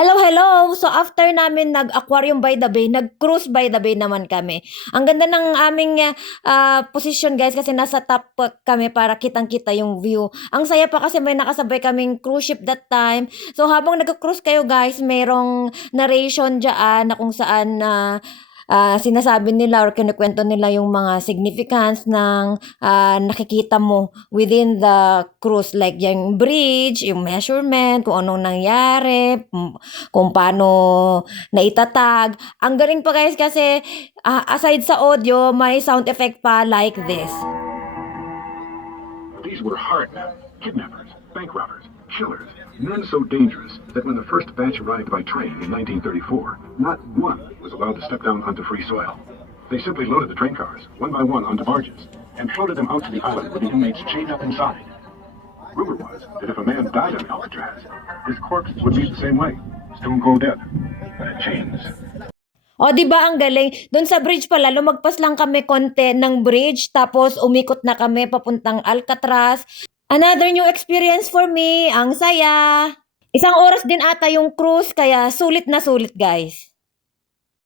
Hello, hello! So after namin nag-aquarium by the bay, nag-cruise by the bay naman kami. Ang ganda ng aming position guys kasi nasa top kami para kitang-kita yung view. Ang saya pa kasi may nakasabay kaming cruise ship that time. So habang nag-cruise kayo guys, merong narration dyan na kung saan sinasabi nila or kinukwento nila yung mga significance ng nakikita mo within the cruise. Like yung bridge, yung measurement, kung anong nangyari, kung paano naitatag. Ang galing pa guys kasi aside sa audio, may sound effect pa like this. These were hard men, kidnappers, bank robbers, killers, men so dangerous that when the first batch arrived by train in 1934, not one was allowed to step down onto free soil. They simply loaded the train cars, one by one, onto barges, and floated them out to the island with the inmates chained up inside. Rumor was that if a man died on Alcatraz, his corpse would be the same way, stone cold dead, chains. O, di ba ang galing? Doon sa bridge pala, lumagpas lang kami konti ng bridge, tapos umikot na kami papuntang Alcatraz. Another new experience for me. Ang saya. Isang oras din ata yung cruise, kaya sulit na sulit guys.